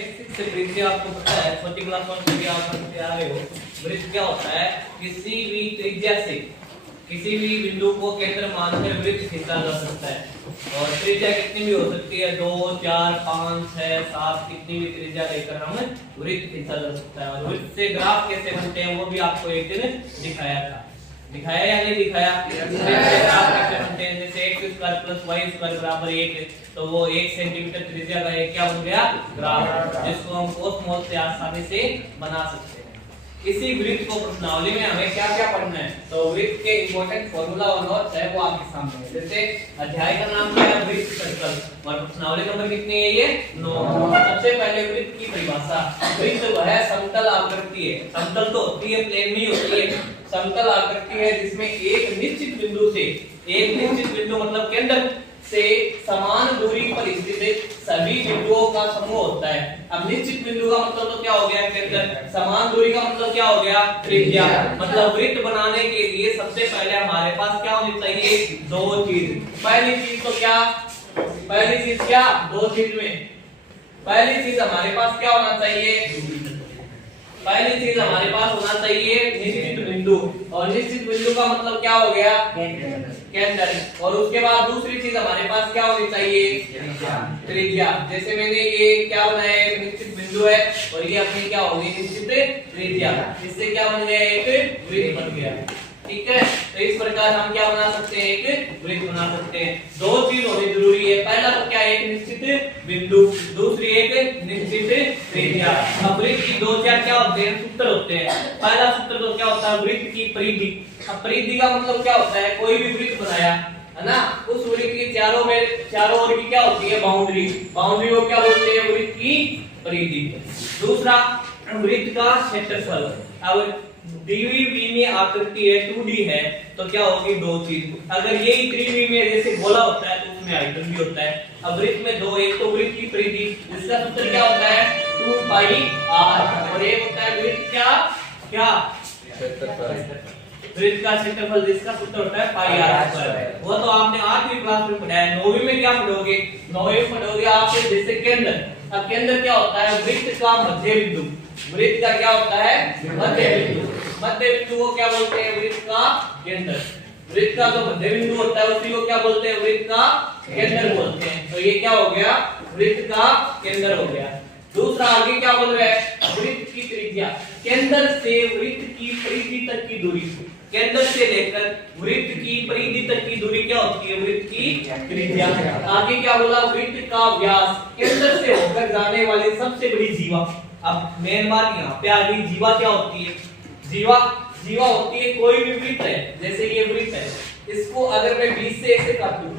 Basic से वृत्त आपको पता है, छोटी क्लास में भी आप पढ़ते आ रहे हो। वृत्त क्या होता है? किसी भी त्रिज्या से किसी भी बिंदु को केंद्र मानकर वृत्त खींचा जा सकता है। और त्रिज्या कितनी भी हो सकती है, 2, 4, 5, 6, 7, कितनी भी त्रिज्या लेकर हम वृत्त खींचा जा सकता है। और वृत्त से ग्राफ कैसे बनते हैं वो भी आपको एक दिन दिखाया था। दिखाया या नहीं दिखाया? ग्राफ कैसे बनते हैं, जैसे x² + y² बराबर 1, तो वो 1 सेंटीमीटर त्रिज्या का एक क्या बन गया? ग्राफ, जिसको हम कोस मोल से आसानी से बना सकते हैं। इसी वृत्त को प्रश्नावली में हमें क्या क्या पढ़ना है, तो वृत्त के इंपॉर्टेंट फार्मूला और नोट्स है वो आपके सामने है। जैसे अध्याय का नाम क्या है? वृत्त सर्कल, और प्रश्नावली नंबर कितनी है? ये 9। सबसे पहले वृत्त की परिभाषा। वृत्त वह समतल आकृति है, समतल तो होती है, प्लेन नहीं होती है, समतल आकृति है जिसमें एक निश्चित बिंदु से, एक निश्चित बिंदु मतलब केंद्र से समान दूरी पर स्थित सभी बिंदुओं का समूह होता है। अब निश्चित बिंदु का मतलब तो क्या हो गया? केंद्र। समान दूरी का मतलब क्या हो गया? त्रिज्या। मतलब वृत्त बनाने के लिए सबसे पहले हमारे पास क्या होनी चाहिए? दो चीज। पहली चीज तो क्या? पहली चीज क्या? दो चीज में पहली चीज हमारे पास क्या होना चाहिए? पहली चीज हमारे पास होना चाहिए निश्चित बिंदु, और निश्चित बिंदु का मतलब क्या हो गया? केंद्र। और उसके बाद दूसरी चीज हमारे पास क्या होनी चाहिए? त्रिज्या। जैसे मैंने ये क्या बनाया? एक निश्चित बिंदु है और ये अपनी क्या होगी? निश्चित त्रिज्या। इससे क्या बन गया? एक वृत्त बन गया। ठीक है, तो इस प्रकार हम क्या बना सकते हैं? एक वृत्त बना सकते हैं। दो चीज होनी जरूरी है, पहला तो क्या? एक निश्चित बिंदु, दूसरी एक निश्चित त्रिज्या। अब वृत्त की दो चार क्या होते हैं? सूत्र होते हैं। पहला सूत्र तो क्या होता है? वृत्त की परिधि। अब परिधि का मतलब क्या होता है? कोई भी वृत्त बनाया है ना, उस वृत्त की चारों ओर की क्या होती है? बाउंड्री। बाउंड्री को क्या बोलते हैं? वृत्त की परिधि। दूसरा वृत्त का क्षेत्रफल। अब द्विवी में आकृति है, 2D है, तो क्या होगी? दो चीज। अगर यही त्रिवी में जैसे गोला होता है तो उसमें आयतन भी होता है। अब वृत्त में दो, एक तो वृत्त की परिधि जिसका सूत्र क्या होता है? 2πr, और एक होता है वृत्त क्या वृत्त का क्षेत्रफल जिसका सूत्र होता है πr²। वो तो आपने 8वीं क्लास में पढ़ा है। 9वीं में क्या पढ़ोगे? 9वीं में पढ़ोगे आप जैसे केंद्र। अब केंद्र क्या होता है? वृत्त का मध्य बिंदु। वृत्त का क्या होता है? मध्य बिंदु। मध्य बिंदु को क्या बोलते हैं? वृत्त का केंद्र। वृत्त का जो मध्य बिंदु होता है उसी को क्या बोलते हैं? वृत्त का केंद्र बोलते हैं। तो ये क्या हो गया? वृत्त का केंद्र हो गया। दूसरा आगे क्या बोल रहा है? वृत्त की त्रिज्या। केंद्र से वृत्त की परिधि तक की दूरी, केंद्र से लेकर वृत्त की परिधि तक की दूरी क्या होती है? वृत्त की त्रिज्या। आगे क्या बोला? वृत्त का व्यास, केंद्र से होकर जाने वाली सबसे बड़ी जीवा। अब मेन बात यहाँ पे आ गई, जीवा क्या होती है? जीवा होती है कोई भी वृत्त है, जैसे ये वृत्त है, इसको अगर मैं 20 से ऐसे काट दूं,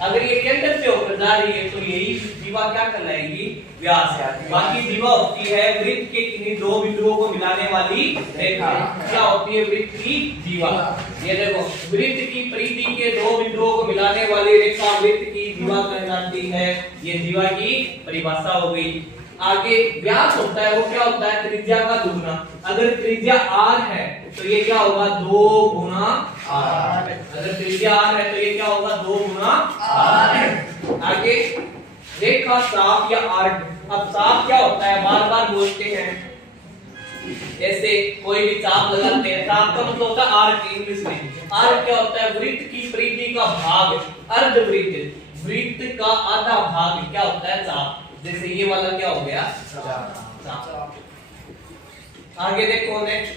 अगर ये केंद्र से होकर जा रही है तो यही जीवा क्या कहलाएगी? व्यास। बाकी जीवा होती है वृत्त के किन्हीं दो बिंदुओं को मिलाने वाली रेखा। क्या होती है? वृत्त की जीवा। ये देखो, वृत्त की परिधि के दो बिंदुओं को मिलाने वाली रेखा वृत्त की जीवा कहलाती है। ये जीवा की परिभाषा हो गई। आगे व्यास होता है, वो क्या होता है? त्रिज्या का दुगुना। अगर त्रिज्या r है तो ये क्या होगा? 2 गुना r। अगर त्रिज्या r है तो ये क्या होगा? 2 गुना r। आगे रेखा चाप या आर्क। अब चाप क्या होता है? बार बार बोलते हैं, ऐसे कोई भी चाप लगाते हैं, चाप का मतलब होता है आर्क इंग्लिश में। आर्क क्या होता है? वृत्त की परिधि का भाग, अर्धवृत्त। वृत्त का आधा भाग क्या होता है? चाप। जैसे ये वाला क्या हो गया? चाप। आगे देखो नेक्स्ट।